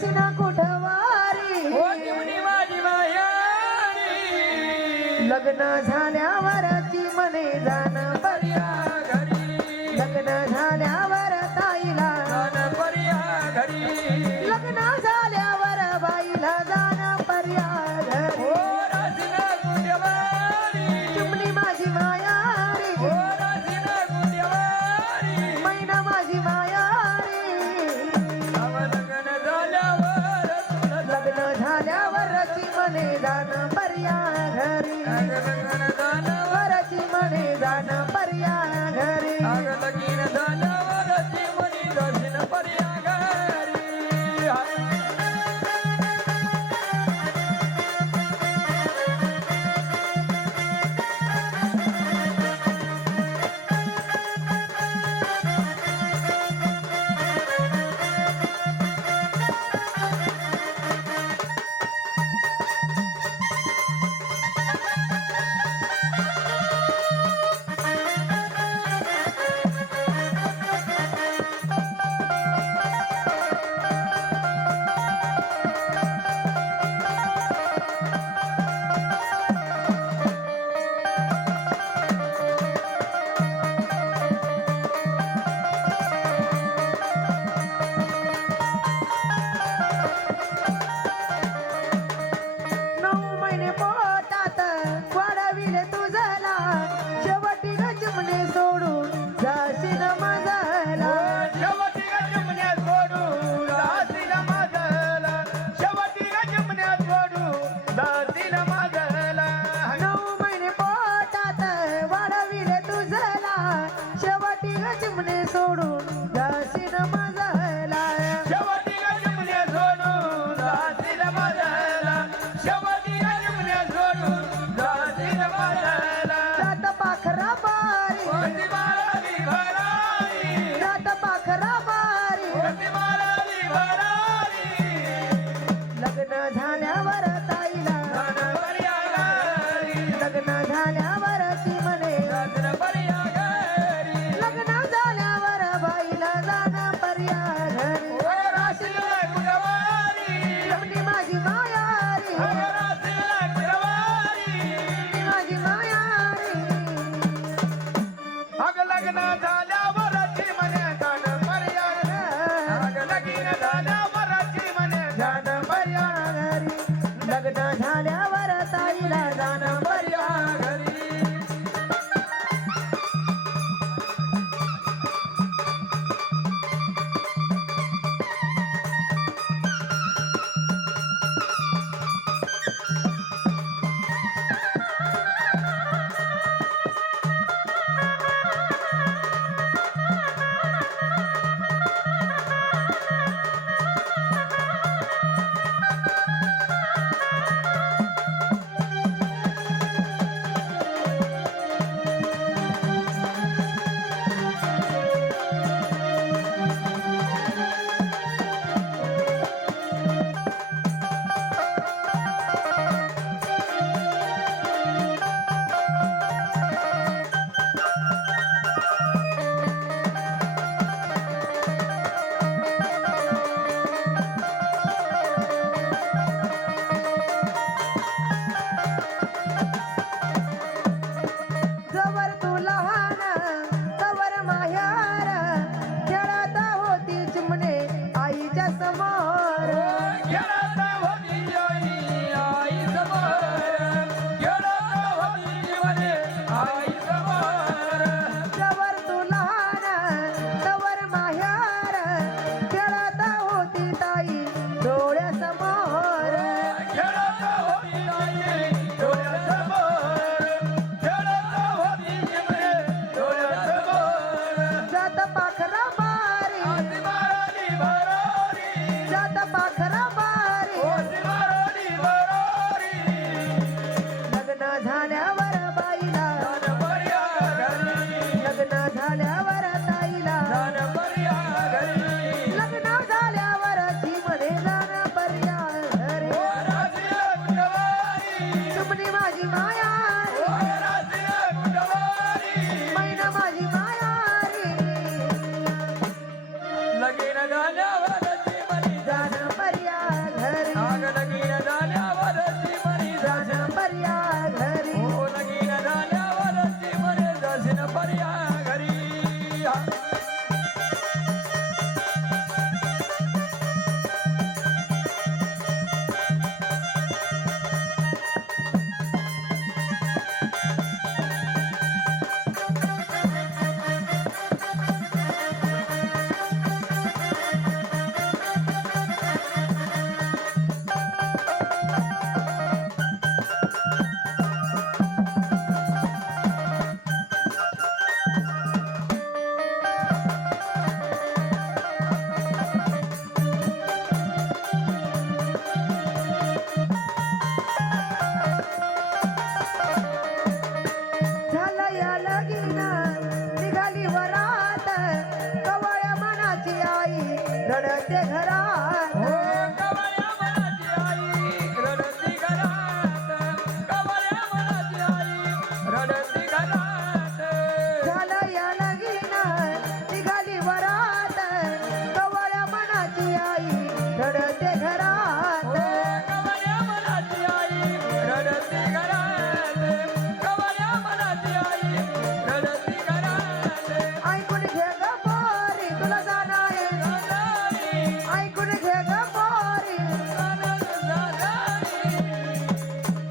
ना कुठवारी? लग्न झाल्या ದಾನವರ ಚಿಮಣಿ ದಾನವ Este tengo ஐயா रडते घरात ऐकून घे ग पोरी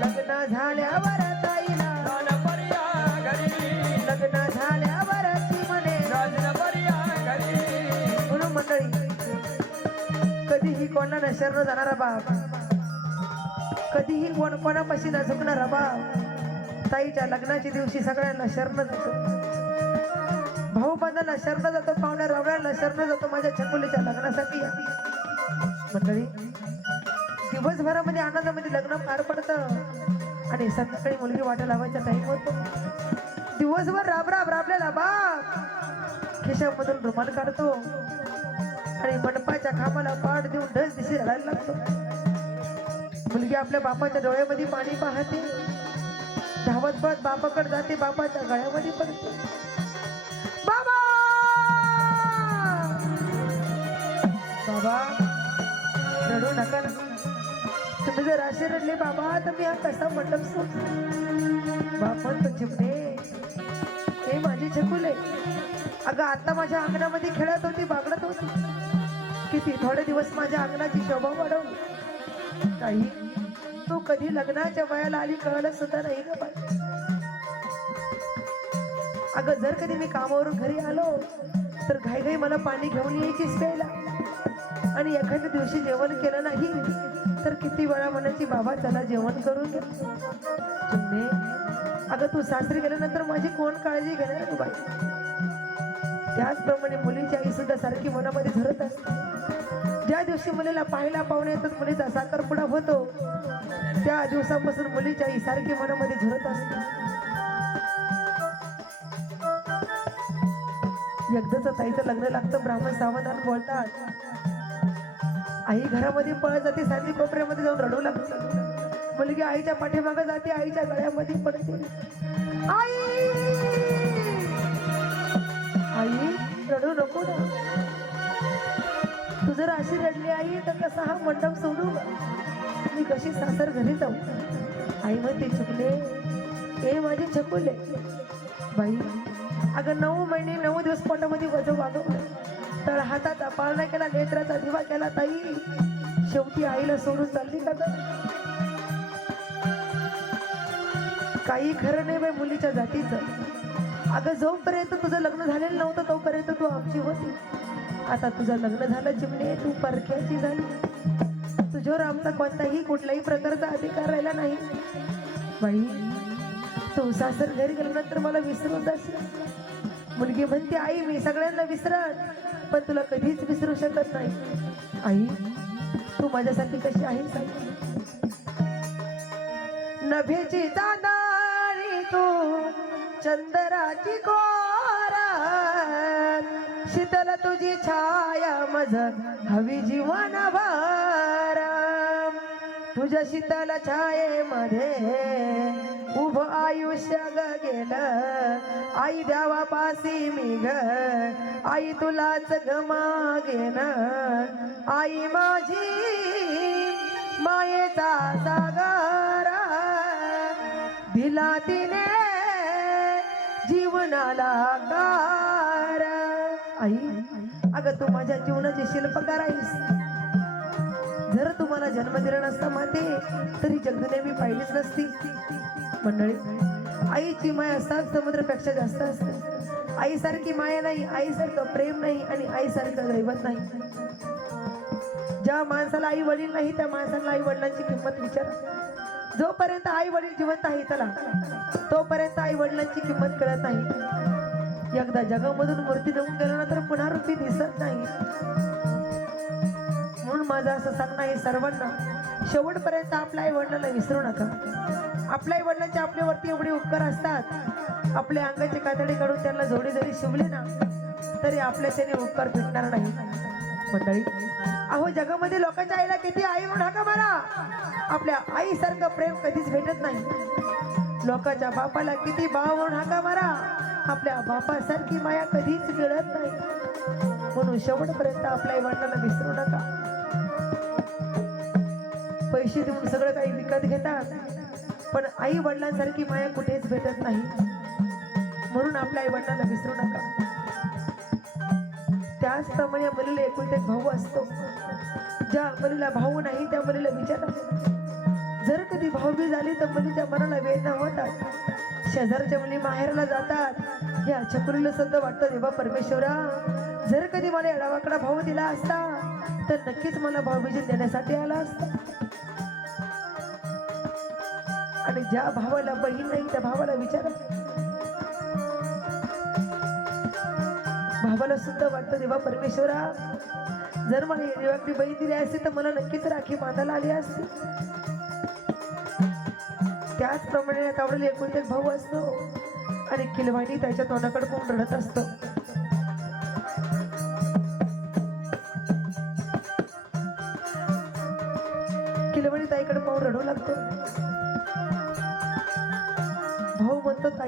लग्न झाल्यावर ताईला. लग्न झाल्यावर ती म्हणे म्हणून मंडळी कधीही कोणा शरण जाणारा बाप कधीही कोण कोणापाशी न झुकणारा बाप ताईच्या लग्नाच्या दिवशी सगळ्यांना शरण जातो. भाऊ लशरनं शरण जातो पाहुण्या रावण्याला शरण जातो माझ्या छकुलीच्या लग्नासाठी. मंडळी दिवसभरामध्ये आनंदामध्ये लग्न पार पडतं आणि संध्याकाळी मुलगी वाटा लावायचा टाईम होतो. दिवसभर राब राब राबलेला बाप. खिशामधून रुमाल काढतो आणि मंडपाच्या खांबाला पाठ देऊन ढस दिशी रडायला लागतो. मुलगी आपल्या बापाच्या डोळ्यामध्ये पाणी पाहते. धावत पळत बापाकडे जाते बापाच्या गळ्यामध्ये पडते. बाबा. रडू नका ना तुम्ही जर असे रडले बाबा तर मी हा कसा म्हटलं सोड बाप चिमणे हे माझी छकुले. अगं आता माझ्या अंगणामध्ये खेळत होती बागडत होती. किती थोडे दिवस माझ्या अंगणाची शोभा वाढवली. काही तू कधी लग्नाच्या वयाला आली कळलं सुद्धा नाही ग बाई. अगं जर कधी मी कामावरून घरी आलो तर घाई घाई मला पाणी घेऊन यायचीच प्यायला. आणि एखाद्या दिवशी जेवण केलं नाही तर किती वेळा म्हणायची बाबा चला जेवण करून घे. चिमणे अगं तू सासरी गेल्यानंतर माझी कोण काळजी घेणार तू बाई? त्याचप्रमाणे मुलीची आई सुद्धा सारखी मनामध्ये धरत असते. ज्या दिवशी मुलीला पाहायला पाहुणे येतात मुलीचा साखरपुडा होतो त्या दिवसापासून मुलीची आई सारखी मनामध्ये झरत असते. एकदाच ताईचं लग्न लागतं ब्राह्मण सावधान बोलतात आई घरामध्ये पळत जाते सांदी कोपऱ्यामध्ये जाऊन रडू लागते मुलगी आईच्या पाठीमागे जाते आईच्या गळ्यामध्ये पडते. आई! आई रडू नको ना. तू जर अशी रडली आई तर कसा हा मंडप सोडू मी कशी सासर घरी जाऊ? आई म्हणते चुकले. ए माझे छकुले. बाई अगं नऊ महिने नऊ दिवस पोटामध्ये वज वागव तर हाताचा पाळणा केला नेत्राचा दिवा केला ताई. शेवटी आईला सोडून चालली का काही खरं नाही बाई मुलीच्या जातीचं. अगं जोपर्यंत तुझं लग्न झालेलं नव्हतं तोपर्यंत तू आमची होती. आता तुझं लग्न झालं चिमणे तू परख्याची झाली. तुझ्यावर आमचा कोणताही कुठल्याही प्रकारचा अधिकार राहिला नाही. बाई तू सासर घरी गेल्यानंतर मला विसरून जाशील मुलगी म्हणते आई मी सगळ्यांना विसरत. पण तुला कधीच विसरू शकत नाही. आई तू माझ्यासाठी कशी आहे नभेची जाणारी तू चंदराची कोरा शीतल तुझी छाया मज हवी जीवन भार तुझ्या शीतल छायेमध्ये उभ आयुष्य ग गेलं आई द्यावापासी मी ग आई तुलाच गमागेन आई माझी मायेचा सागर. दिला तिने जीवनाला कार आई अगं तू माझ्या जीवनाची शिल्पकार आहेस. जर तुम्हाला जन्म दिला नसता माते तरी जगदुने मी पाहिलीच नसती. मंडळी. आईची माया सात समुद्रापेक्षा जास्त असते. आईसारखी माया नाही आईसारखं प्रेम नाही आणि आईसारखं दैवत नाही. ज्या माणसाला आई वडील नाही त्या माणसाला आई वडिलांची किंमत विचारा. जोपर्यंत आई वडील जिवंत आहे त्याला तोपर्यंत आई वडिलांची किंमत कळत नाही. एकदा जगामधून मूर्ती देऊन गेल्यानंतर पुन्हा रुपी दिसत नाही. म्हणून माझं असं सांगणं आहे सर्वांना शेवटपर्यंत आपल्या आई वडिलांना विसरू नका. आपल्या आई वडिलांचे आपल्यावरती एवढे उपकार असतात. आपल्या अंगाची कातडी काढून त्यांना जोडी जरी शिवली ना तरी आपल्या त्याने उपकार भेटणार नाही. मंडळी अहो जगामध्ये लोकांच्या आईला किती आई म्हणून हाका मला आपल्या आईसारखं प्रेम कधीच भेटत नाही. लोकांच्या बापाला किती भाव म्हणून हाका मारा आपल्या बापासारखी माया कधीच मिळत नाही. म्हणून शेवटपर्यंत आपल्या आई वडिलांना विसरू नका. पैसे देऊन सगळं काही विकत घेतात. पण आई वडिलांसारखी माया कुठेच भेटत नाही. म्हणून आपल्या आई वडिलांना विसरू नका. त्याचप्रमाणे या मुलीला एकुलते एक भाऊ असतो. ज्या मुलीला भाऊ नाही त्या मुलीला विचारा. जर कधी भाऊबी झाली तर मुलीच्या मनाला वेदना होतात. शेजारच्या मुली माहेरला जातात. या चकुरीला सुद्धा वाटतं देवा परमेश्वरा जर कधी मला एडावाकडा भाऊ दिला असता तर नक्कीच मला भाऊबीजी देण्यासाठी आला असता. आणि ज्या भावाला बहीण नाही त्या भावाला विचारा. भावाला सुद्धा वाटतं देवा परमेश्वरा जर मला येडीवाकडी बहीण दिली असती तर मला नक्कीच राखी बांधायला आली असती. त्याचप्रमाणे तावडीला एकूण एक भाऊ असतो आणि किलवाणी त्याच्या तोंडाकडे कोण रडत असतो. किलवणी ताईकडे पाहून रडू लागतो.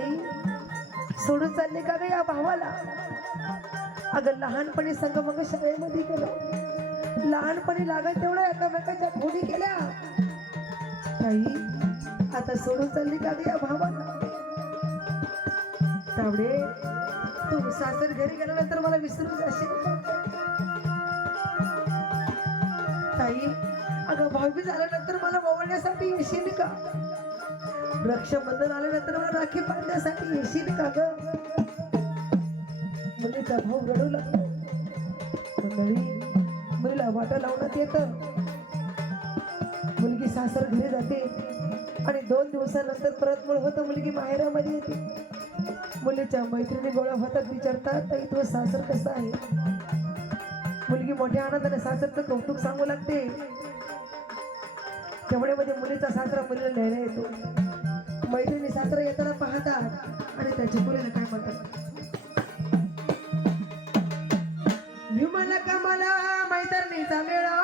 आई सोडून चालले का ग या भावाला? अगं लहानपणी संग मग शाळेमध्ये गेलो. लहानपणी लागत तेवढ्या एकामेकाच्या खोडी केल्या. ताई आता सोडून चालली का ग या भावाला? तावडे तू सासर घरी गेल्यानंतर मला विसरून जाशील. ताई अगं भावी झाल्यानंतर मला ओवळण्यासाठी येशील का? रक्षाबंधन आल्यानंतर मला राखी बांधण्यासाठी येशील का ग? मुलीचा भाऊ रडू लागतो मुलीला वाटा लावण्यात येतं. मुलगी सासर घरी जाते आणि दोन दिवसानंतर परत मूळ होतं मुलगी माहेरामध्ये येते. मुलीच्या मैत्रिणी गोळा होतात विचारतात ताई तो सासर कसं आहे? मुलगी मोठ्या आनंदाने सासरचं कौतुक सांगू लागते. तेवढ्यामध्ये मुलीचा सासरा मुलीला लिहायला येतो. मैत्रिणी सासरा येताना पाहतात आणि त्याच्या पुरेला काय म्हणतात? विमल कमला मैत्रिणीचा मेळा.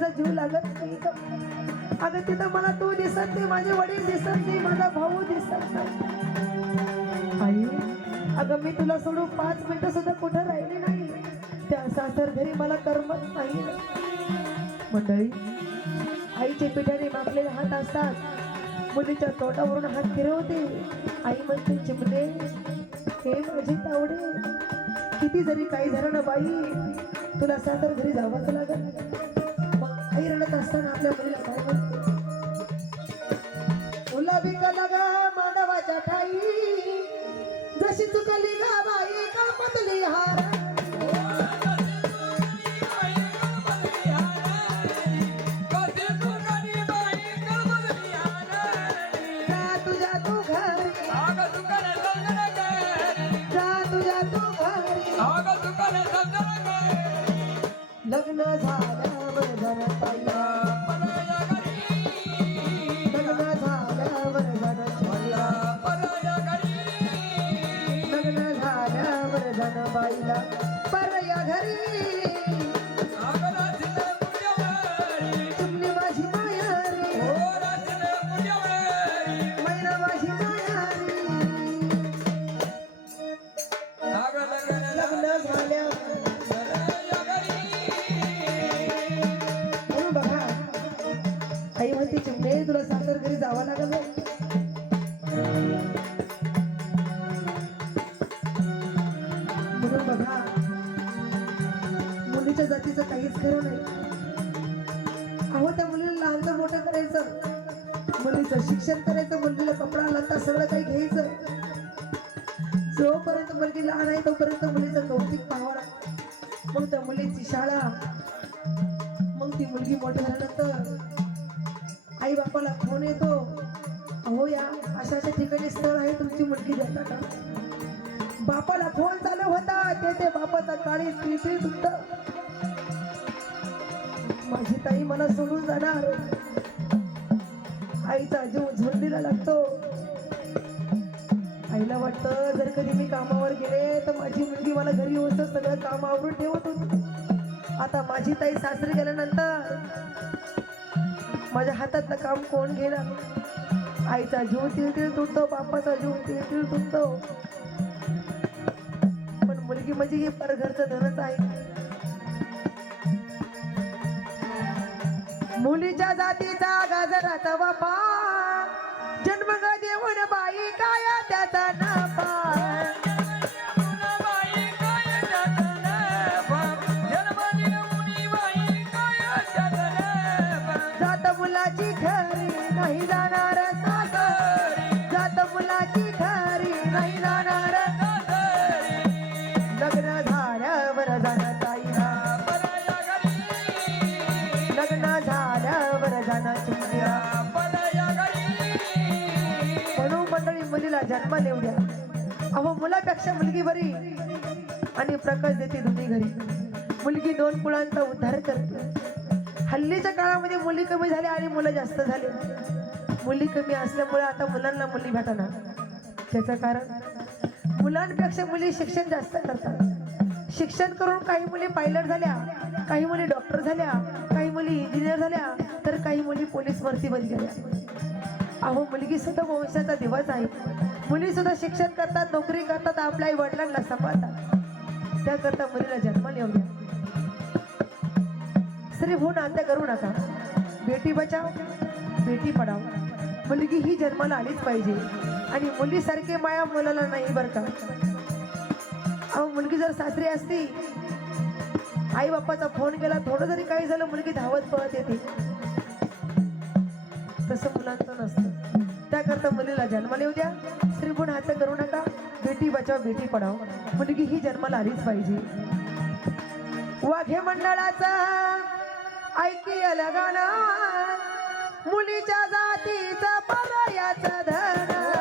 माझा जीव लागत नाही का अगं तिथं मला तू दिसत नाही माझे वडील दिसत नाही माझा भाऊ दिसत नाही. आई अगं मी तुला सोडून पाच मिनिटं सुद्धा कुठं राहिले नाही. त्या सासर घरी मला करमत नाही. मंडळी आईचे पिठाने मापलेले हात असतात. मुलीच्या तोंडावरून हात फिरवते. आई म्हणते चिमले हे माझे तावडे. किती जरी काही झालं ना बाई तुला सासर घरी जावंच लागत आई रडत असताना आपल्या मुलीला काय म्हणते तुला बिकला ग मानवाच्या ठाई जशी चुकली गा बाई का पतली हार शिक्षण करायचं मुलगीला कपडा लत्ता सगळं काही घ्यायचं. जोपर्यंत मुलगी लहान आहे तोपर्यंत मुलीचं कौतिक पाहावं मग त्या मुलीची शाळा मग ती मुलगी मोठी झाल्यानंतर आई बापाला फोन येतो अहो या अशा अशा ठिकाणी स्थळ आहे तुमची मुलगी जाता का? बापाला फोन चालू होता ते ते बापाचा काळी पिळपिळ तुटत माझी ताई मला सोडून जाणार. आईचा जीव झोंडीला लागतो. आईला वाटतं जर कधी मी कामावर गेले तर माझी मुलगी मला घरी होत सगळं काम आवरून ठेवत होती. आता माझी ताई सासरी गेल्यानंतर माझ्या हातातलं काम कोण घेणार? आईचा जीव तिळतिळ तुटतो बापाचा जीव तिळतिळ तुटतो. पण मुलगी म्हणजे ही परघरचं धनच आहे. मुलीच्या जातीचा गाजराचा बापा जन्म ग देऊन बाई काय मुलीला जन्माला द्या अहो मुलापेक्षा मुलगी बरी. आणि प्रकाश देते दोन्ही घरी. मुलगी दोन कुळांचा उद्धार करते. हल्लीच्या काळामध्ये मुली कमी झाल्या आणि मुलं जास्त झाले. मुली कमी असल्यामुळे आता मुलांना मुली भेटणार त्याचं कारण मुलांपेक्षा मुली शिक्षण जास्त करतात. शिक्षण करून काही मुली पायलट झाल्या काही मुली डॉक्टर झाल्या काही मुली इंजिनियर झाल्या तर काही मुली पोलीस भरतीमध्ये गेल्या. अहो मुलगी सुद्धा वंशाचा दिवस आहे. मुली सुद्धा शिक्षण करतात नोकरी करतात आपल्या आई वडिलांना सांभाळतात. त्याकरता मुलीला जन्माला येऊ द्या. स्त्री होऊन हत्या करू नका. बेटी बचाव बेटी पडाव मुलगी ही जन्माला आलीच पाहिजे. आणि मुलीसारखे माया मुलाला नाही बरं का? अहो मुलगी जर सासरी असती आई बापाचा फोन केला थोडं जरी काही झालं मुलगी धावत पळत येते. तसं मुलांचं नसतं. करता मुलीला जन्माला येऊ द्या. स्त्रीगुण हात करू नका. बेटी बचाव बेटी पडाव मुलगी ही जन्माला आलीच पाहिजे. वाघे मंडळाचा ऐकी गाणं. मुलीच्या जातीचा पर्यायाचा धन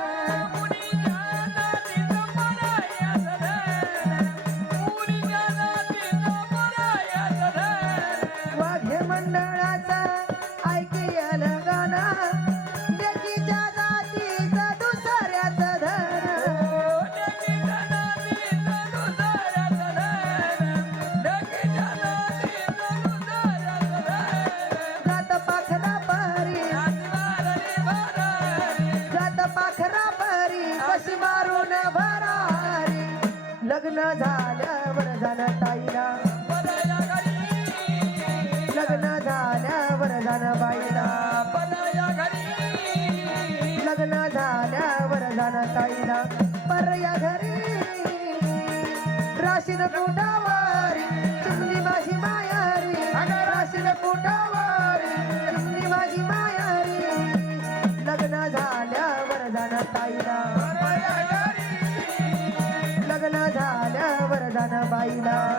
परया घरी. राशीन पोटावारी चिमणी माझी मायारी. राशीन पोटावारी चिमणी माझी मायारी. लग्न झाल्यावर जाणं ताईला लग्न झाल्यावर जाणं बाईला.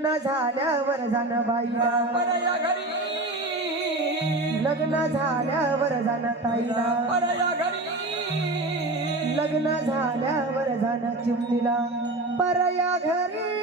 लग्न झाल्यावर जाण बाईला परया घरी. लग्न झाल्यावर जाण ताईला परया घरी. लग्न झाल्यावर जाण चिमणीला. परया घरी.